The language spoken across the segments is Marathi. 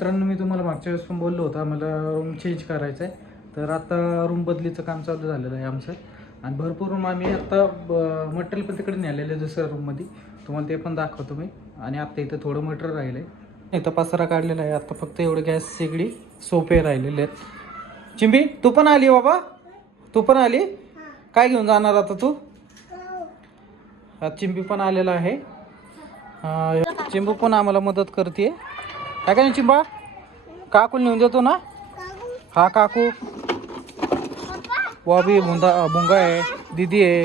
मित्रांनो, मी तुम्हाला मागच्या वेळेस पण बोललो होता मला रूम चेंज करायचं आहे. तर आता रूम बदलीचं काम चालू झालेलं आहे आमचं. आणि भरपूर रूम आम्ही आत्ता मटेरियल पण तिकडे नेलेलं आहे दुसऱ्या रूममध्ये. तुम्हाला ते पण दाखवतो मी. आणि आत्ता इथं थोडं मटेरियल राहिलं आहे. इथं पसारा काढलेला आहे. आता फक्त एवढं गॅस शेगडी सोपे राहिलेले आहेत. चिंबी तू पण आली बाबा, तू पण आली. काय घेऊन जाणार आता तू? चिंबी पण आलेला आहे. चिंबू पण आम्हाला मदत करते. काय काय नाही चिंबा, काकूला नेऊन देतो ना. हा काकू, बॉबी भुंगा आहे, दीदी आहे.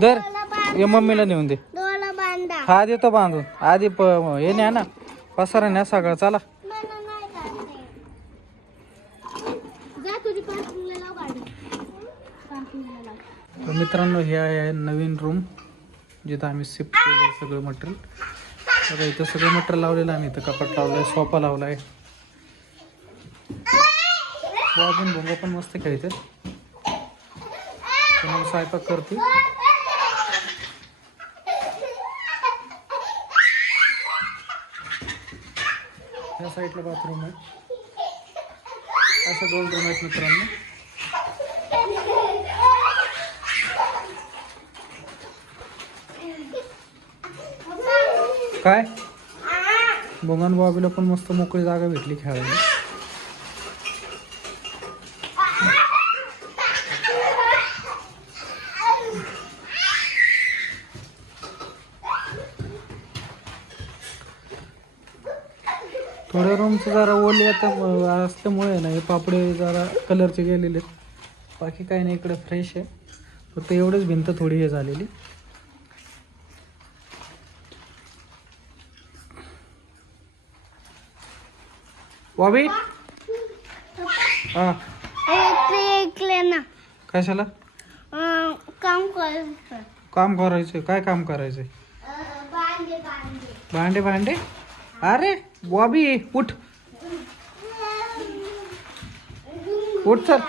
दर ये मम्मीला नेऊन दे. हा देतो बांधून. आधी हे न्या ना, पसारा न्या सगळं. चला तर मित्रांनो, हे आहे नवीन रूम जिथं आम्ही शिफ्ट केलं सगळं मटेरियल. आता इथं सगळं मटेरियल लावलेलं आहे. इथं कपाट लावलं आहे, सोफा लावला आहे. अजून भोंगा पण मस्त खेळते. मग स्वयंपाक करते. या साईडला बाथरूम आहे. असं 2 रूम आहेत मित्रांनो. काय भोंगान बॉबीला पण मस्त मोकळी जागा भेटली खेळायला. थोड्या रूमचं जरा ओले आता असल्यामुळे ना हे पापडे जरा कलरचे गेलेले आहेत. बाकी काही नाही, इकडे फ्रेश आहे. फक्त एवढंच भिंत थोडी हे झालेली. बॉबी हा कशाला काम करायचं? काय काम करायचंय? भांडे भांडे. अरे बॉबी उठ उठ चल.